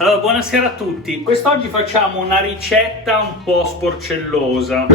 Allora, buonasera a tutti. Quest'oggi facciamo una ricetta un po' sporcellosa.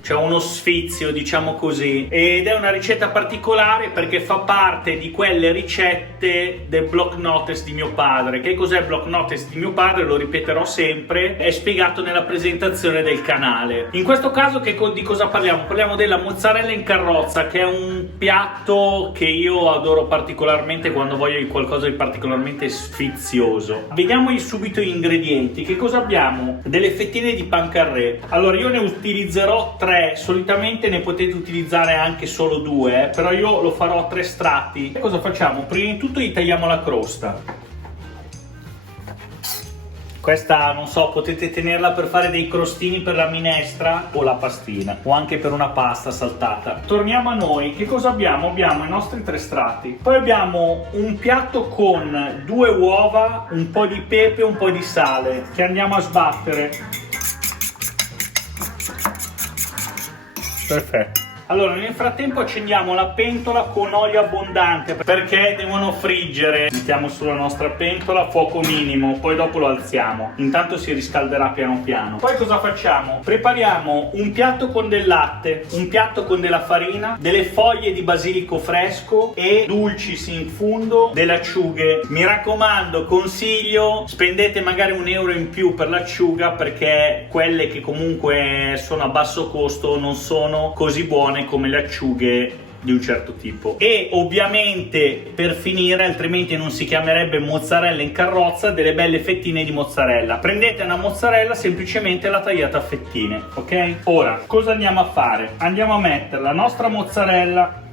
C'è uno sfizio, diciamo così, ed è una ricetta particolare perché fa parte di quelle ricette del block notice di mio padre. Che cos'è il block notice di mio padre? Lo ripeterò sempre, è spiegato nella presentazione del canale. In questo caso di cosa parliamo? Parliamo della mozzarella in carrozza, che è un piatto che io adoro particolarmente quando voglio qualcosa di particolarmente sfizioso. Vediamo subito gli ingredienti. Che cosa abbiamo? Delle fettine di pan carré. Allora, io ne utilizzerò 3, solitamente ne potete utilizzare anche solo 2, però io lo farò a 3 strati. E cosa facciamo? Prima di tutto gli tagliamo la crosta. Questa, non so, potete tenerla per fare dei crostini per la minestra o la pastina, o anche per una pasta saltata. Torniamo a noi, che cosa abbiamo? Abbiamo i nostri 3 strati. Poi abbiamo un piatto con 2 uova, un po' di pepe e un po' di sale, che andiamo a sbattere. Perfetto. Allora, nel frattempo accendiamo la pentola con olio abbondante perché devono friggere. Mettiamo sulla nostra pentola a fuoco minimo, poi dopo lo alziamo. Intanto si riscalderà piano piano. Poi cosa facciamo? Prepariamo un piatto con del latte, un piatto con della farina, delle foglie di basilico fresco e dulcis in fundo, delle acciughe. Mi raccomando, consiglio, spendete magari €1 in più per l'acciuga perché quelle che comunque sono a basso costo non sono così buone come le acciughe di un certo tipo. E ovviamente, per finire, altrimenti non si chiamerebbe mozzarella in carrozza, delle belle fettine di mozzarella. Prendete una mozzarella, semplicemente la tagliate a fettine, ok? Ora, cosa andiamo a fare? Andiamo a mettere la nostra mozzarella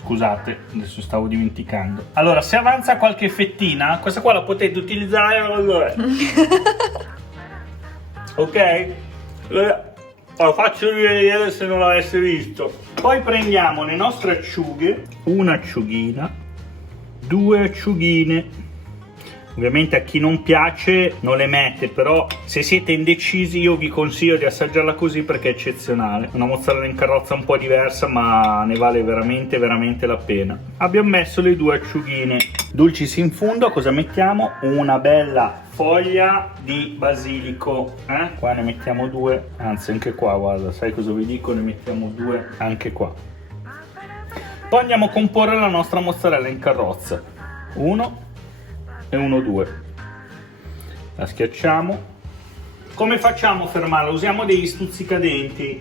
Scusate, adesso stavo dimenticando. Allora, se avanza qualche fettina, questa qua la potete utilizzare. Ok? Lo faccio rivedere se non l'avesse visto. Poi prendiamo le nostre acciughe, un'acciughina, 2 acciughine. Ovviamente a chi non piace non le mette, però se siete indecisi io vi consiglio di assaggiarla così perché è eccezionale. Una mozzarella in carrozza un po' diversa, ma ne vale veramente veramente la pena. Abbiamo messo le 2 acciughine. Dulcis in fundo, cosa mettiamo? Una bella foglia di basilico. Qua ne mettiamo 2, anzi anche qua, guarda, sai cosa vi dico? Ne mettiamo 2 anche qua. Poi andiamo a comporre la nostra mozzarella in carrozza. 1 e 1, 2. La schiacciamo. Come facciamo a fermarla? Usiamo degli stuzzicadenti.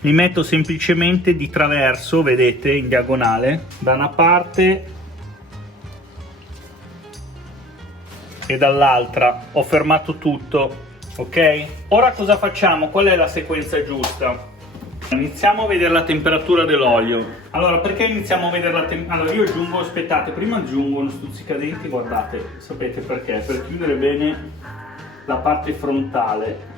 Li metto semplicemente di traverso, vedete, in diagonale, da una parte e dall'altra. Ho fermato tutto, ok? Ora cosa facciamo? Qual è la sequenza giusta? Iniziamo a vedere la temperatura dell'olio. Allora, perché iniziamo a vedere la temperatura? Allora, io aggiungo, aspettate, prima aggiungo uno stuzzicadenti, guardate, sapete perché? Per chiudere bene la parte frontale.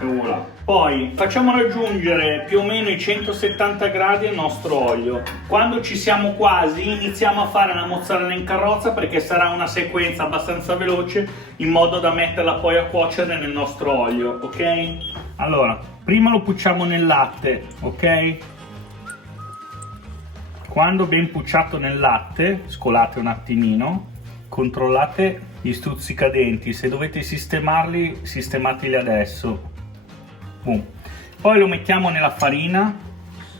E voilà. Poi facciamo raggiungere più o meno i 170 gradi al nostro olio. Quando ci siamo quasi, iniziamo a fare la mozzarella in carrozza perché sarà una sequenza abbastanza veloce in modo da metterla poi a cuocere nel nostro olio, ok? Allora, prima lo pucciamo nel latte, ok? Quando ben pucciato nel latte, scolate un attimino, controllate gli stuzzicadenti, se dovete sistemarli, sistemateli adesso. Boom. Poi lo mettiamo nella farina,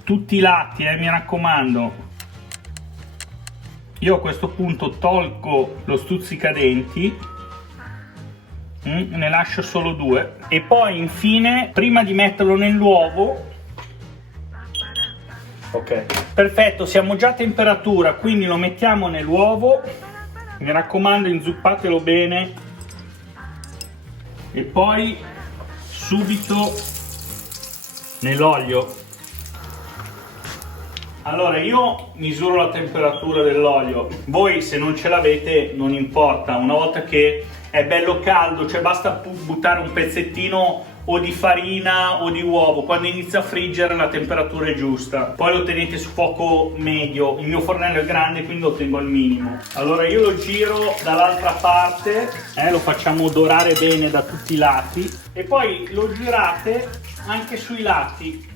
tutti i lati, mi raccomando. Io a questo punto tolgo lo stuzzicadenti, ne lascio solo 2 e poi infine, prima di metterlo nell'uovo, ok, perfetto, siamo già a temperatura, quindi lo mettiamo nell'uovo, mi raccomando inzuppatelo bene e poi subito nell'olio. Allora, io misuro la temperatura dell'olio, voi se non ce l'avete non importa, una volta che è bello caldo, cioè basta buttare un pezzettino o di farina o di uovo. Quando inizia a friggere la temperatura è giusta, poi lo tenete su fuoco medio. Il mio fornello è grande, quindi lo tengo al minimo. Allora io lo giro dall'altra parte, lo facciamo dorare bene da tutti i lati e poi lo girate anche sui lati.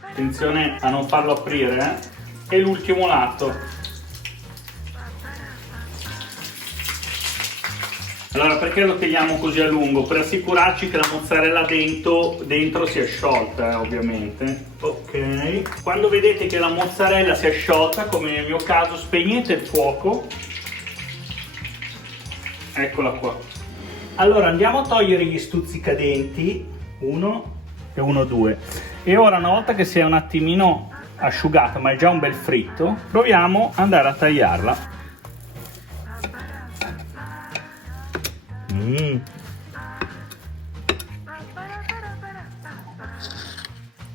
Attenzione a non farlo aprire, e l'ultimo lato. Allora, perché lo teniamo così a lungo? Per assicurarci che la mozzarella dentro si è sciolta, ovviamente. Ok. Quando vedete che la mozzarella si è sciolta, come nel mio caso, spegnete il fuoco. Eccola qua. Allora, andiamo a togliere gli stuzzicadenti. 1 e 1, 2. E ora, una volta che si è un attimino asciugata, ma è già un bel fritto, proviamo ad andare a tagliarla.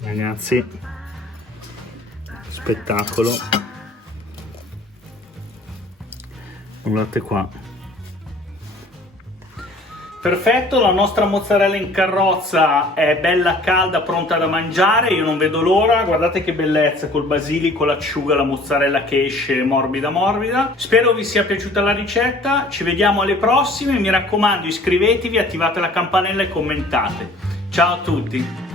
Ragazzi, spettacolo. Guardate qua. Perfetto, la nostra mozzarella in carrozza è bella calda, pronta da mangiare. Io non vedo l'ora. Guardate che bellezza, col basilico, l'acciuga, la mozzarella che esce morbida morbida. Spero vi sia piaciuta la ricetta. Ci vediamo alle prossime. Mi raccomando, iscrivetevi, attivate la campanella e commentate. Ciao a tutti.